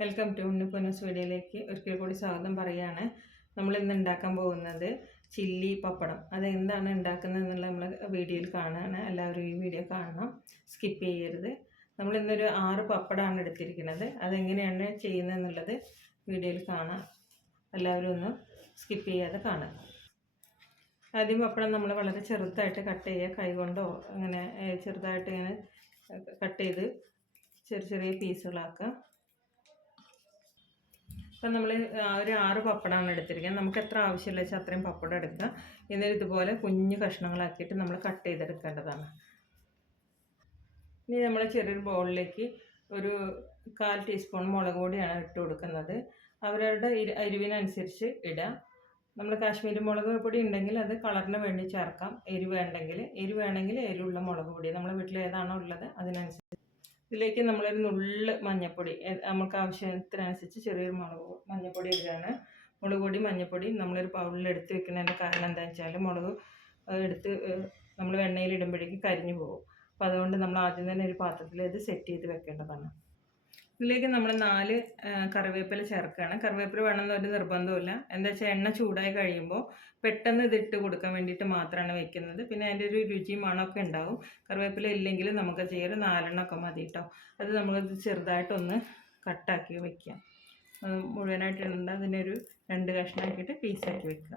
Welcome to ഉണ്ണിപ്പൊന്നസ് വീഡിയോയിലേക്ക് ഒരിക്കൽ കൂടി സ്വാഗതം പറയുകയാണ്. നമ്മൾ ഇന്ന് ഉണ്ടാക്കാൻ പോകുന്നത് ചില്ലി പപ്പടം. അതെന്താണ് ഉണ്ടാക്കുന്നത് എന്നുള്ള നമ്മൾ വീഡിയോയിൽ കാണാണ് എല്ലാവരും ഈ വീഡിയോ കാണണം. സ്കിപ്പ് ചെയ്യരുത്. നമ്മൾ ഇന്നൊരു ആറ് പപ്പടമാണ് എടുത്തിരിക്കുന്നത്. അതെങ്ങനെയാണ് ചെയ്യുന്നത് എന്നുള്ളത് വീഡിയോയിൽ കാണാം. എല്ലാവരും ഒന്ന് സ്കിപ്പ് ചെയ്യാതെ കാണാം. ആദ്യം പപ്പടം നമ്മൾ വളരെ ചെറുതായിട്ട് കട്ട് ചെയ്യുക. കൈകൊണ്ടോ അങ്ങനെ ചെറുതായിട്ട് ഇങ്ങനെ കട്ട് ചെയ്ത് ചെറിയ ചെറിയ പീസുകളാക്കുക. അപ്പം നമ്മൾ ഒരു ആറ് പപ്പടമാണ് എടുത്തിരിക്കുന്നത്. നമുക്ക് എത്ര ആവശ്യമില്ല വെച്ചാൽ അത്രയും പപ്പടം എടുക്കുക എന്നിട്ട് ഇതുപോലെ കുഞ്ഞു കഷ്ണങ്ങളാക്കിയിട്ട് നമ്മൾ കട്ട് ചെയ്തെടുക്കേണ്ടതാണ്. ഇനി നമ്മൾ ചെറിയൊരു ബൗളിലേക്ക് ഒരു കാൽ ടീസ്പൂൺ മുളക് പൊടിയാണ് ഇട്ട് കൊടുക്കുന്നത്. അവരവരുടെ അരിവിനനുസരിച്ച് ഇടുക. നമ്മൾ കാശ്മീരി മുളക് പൊടി ഉണ്ടെങ്കിൽ അത് കളറിന് വേണ്ടി ചേർക്കാം. എരിവ് വേണ്ടെങ്കിൽ. എരിവ് വേണമെങ്കിൽ എരിവുള്ള മുളക് പൊടി നമ്മുടെ വീട്ടിൽ ഏതാണോ ഉള്ളത് അതിനനുസരിച്ച് ഇതിലേക്ക് നമ്മളൊരു നുള്ള് മഞ്ഞൾപ്പൊടി എ- നമുക്ക് ആവശ്യത്തിനനുസരിച്ച് ചെറിയൊരു മുളക് മഞ്ഞപ്പൊടി ഇടുകയാണ്. മുളക് പൊടി മഞ്ഞൾപ്പൊടി നമ്മളൊരു പൗളിലെടുത്ത് വെക്കുന്നതിന്റെ കാരണം എന്താണെന്ന് വെച്ചാൽ മുളക് എടുത്ത് നമ്മൾ വെണ്ണയിൽ ഇടുമ്പോഴേക്കും കരിഞ്ഞു പോകും. അപ്പോൾ അതുകൊണ്ട് നമ്മൾ ആദ്യം തന്നെ ഒരു പാത്രത്തിൽ ഇത് സെറ്റ് ചെയ്ത് വെക്കേണ്ടതാണ്. ഇതിലേക്ക് നമ്മൾ നാല് കറിവേപ്പില ചേർക്കുകയാണ് കറിവേപ്പില വേണമെന്ന് ഒരു നിർബന്ധമില്ല എന്താ വെച്ചാൽ എണ്ണ ചൂടായി കഴിയുമ്പോൾ പെട്ടെന്ന് ഇതിട്ട് കൊടുക്കാൻ വേണ്ടിയിട്ട് മാത്രമാണ് വെക്കുന്നത്. പിന്നെ അതിന്റെ ഒരു രുചി മണമൊക്കെ ഉണ്ടാവും. കറിവേപ്പില ഇല്ലെങ്കിൽ നമുക്ക് ചെയ്യൊരു നാലെണ്ണമൊക്കെ മതി കേട്ടോ അത് നമ്മളിത് ചെറുതായിട്ടൊന്ന് കട്ടാക്കി വെക്കാം മുഴുവനായിട്ട് ഇടണ്ട. അതിനൊരു രണ്ട് കഷ്ണമാക്കിയിട്ട് പീസാക്കി വെക്കുക.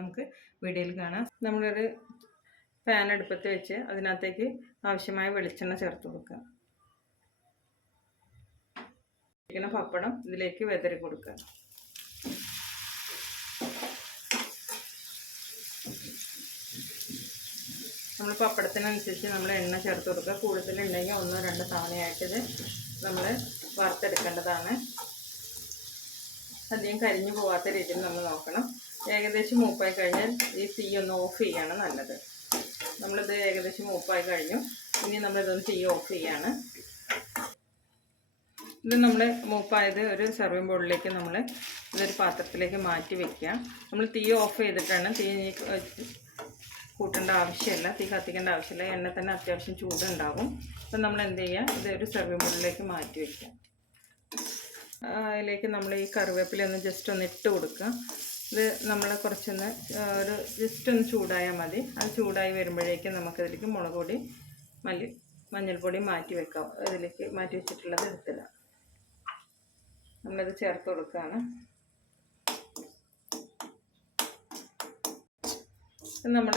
നമുക്ക് വീഡിയോയിൽ കാണാം. നമ്മളൊരു പാൻ അടുപ്പത്ത് വെച്ച് അതിനകത്തേക്ക് ആവശ്യമായ വെളിച്ചെണ്ണ ചേർത്ത് കൊടുക്കുക. ഇരിക്കുന്ന പപ്പടം ഇതിലേക്ക് വെതറി കൊടുക്കുക. നമ്മൾ പപ്പടത്തിനനുസരിച്ച് നമ്മൾ എണ്ണ ചേർത്ത് കൊടുക്കുക. കൂടുതലുണ്ടെങ്കിൽ ഒന്നോ രണ്ടോ തവണയായിട്ട് ഇത് നമ്മൾ വറുത്തെടുക്കേണ്ടതാണ്. അധികം കരിഞ്ഞു പോകാത്ത രീതിയിൽ നമ്മൾ നോക്കണം. ഏകദേശം മൂപ്പായി കഴിഞ്ഞാൽ ഈ തീ ഒന്ന് ഓഫ് ചെയ്യാണ് നല്ലത്. നമ്മളിത് ഏകദേശം മൂപ്പായി കഴിഞ്ഞു. ഇനി നമ്മളിതൊന്ന് തീ ഓഫ് ചെയ്യാണ്. ഇത് നമ്മൾ മൂപ്പായത് ഒരു സെർവിങ് ബോർഡിലേക്ക് നമ്മൾ ഇതൊരു പാത്രത്തിലേക്ക് മാറ്റി വെക്കുക. നമ്മൾ തീ ഓഫ് ചെയ്തിട്ടാണ് തീ കൂട്ടേണ്ട ആവശ്യമില്ല. തീ കത്തിക്കേണ്ട ആവശ്യമില്ല. എണ്ണ തന്നെ അത്യാവശ്യം ചൂടുണ്ടാകും അപ്പം നമ്മൾ എന്ത് ചെയ്യുക? ഇത് ഒരു സെർവിങ് ബോർഡിലേക്ക് മാറ്റി വയ്ക്കുക ആ, അതിലേക്ക് നമ്മൾ ഈ കറിവേപ്പില ഒന്ന് ജസ്റ്റ് ഒന്ന് ഇട്ട് കൊടുക്കുക. ഇത് നമ്മൾ കുറച്ചൊന്ന് ഒരു ജസ്റ്റ് ഒന്ന് ചൂടായാൽ മതി. അത് ചൂടായി വരുമ്പോഴേക്കും നമുക്കതിലേക്ക് മുളക് പൊടി മല്ലി മഞ്ഞൾപ്പൊടി മാറ്റി വെക്കാം. അതിലേക്ക് മാറ്റി വെച്ചിട്ടുള്ളത് എടുത്തിടാം നമ്മളിത് ചേർത്ത് കൊടുക്കുകയാണ്. നമ്മൾ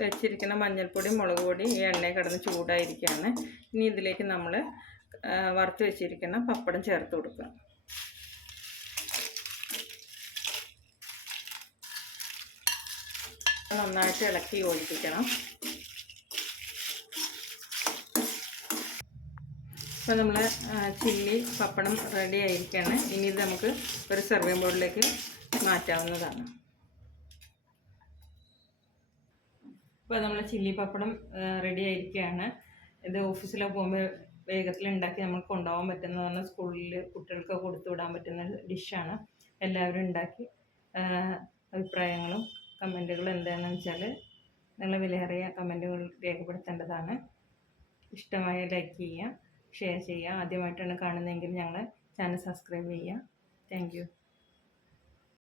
വെച്ചിരിക്കുന്ന മഞ്ഞൾപ്പൊടി മുളക് പൊടി ഈ എണ്ണയിൽ കിടന്ന് ചൂടായിരിക്കുകയാണ്. ഇനി ഇതിലേക്ക് നമ്മൾ വറുത്ത് വെച്ചിരിക്കുന്ന പപ്പടം ചേർത്ത് കൊടുക്കുക. നന്നായിട്ട് ഇളക്കി യോജിപ്പിക്കണം. അപ്പോൾ നമ്മൾ ചില്ലി പപ്പടം റെഡി ആയിരിക്കുകയാണ് ഇനി ഇത് നമുക്ക് ഒരു സെർവിങ് ബോർഡിലേക്ക് മാറ്റാവുന്നതാണ്. ഇപ്പോൾ നമ്മൾ ചില്ലി പപ്പടം റെഡി ആയിരിക്കുകയാണ് ഇത് ഓഫീസിലൊക്കെ പോകുമ്പോൾ വേഗത്തിൽ ഉണ്ടാക്കി നമുക്ക് കൊണ്ടുപോകാൻ പറ്റുന്നതാണ്. സ്കൂളിൽ കുട്ടികൾക്ക് കൊടുത്തു വിടാൻ പറ്റുന്ന ഡിഷാണ് എല്ലാവരും ഉണ്ടാക്കി അഭിപ്രായങ്ങളും കമന്റുകളും എന്താണെന്ന് വെച്ചാൽ നിങ്ങൾ വിലയേറിയ കമന്റുകൾ രേഖപ്പെടുത്തേണ്ടതാണ്. ഇഷ്ടമായ ലൈക്ക് ചെയ്യുക. ഷെയർ ചെയ്യുക. ആദ്യമായിട്ടാണ് കാണുന്നതെങ്കിൽ ഞങ്ങളെ ചാനൽ സബ്സ്ക്രൈബ് ചെയ്യുക. താങ്ക്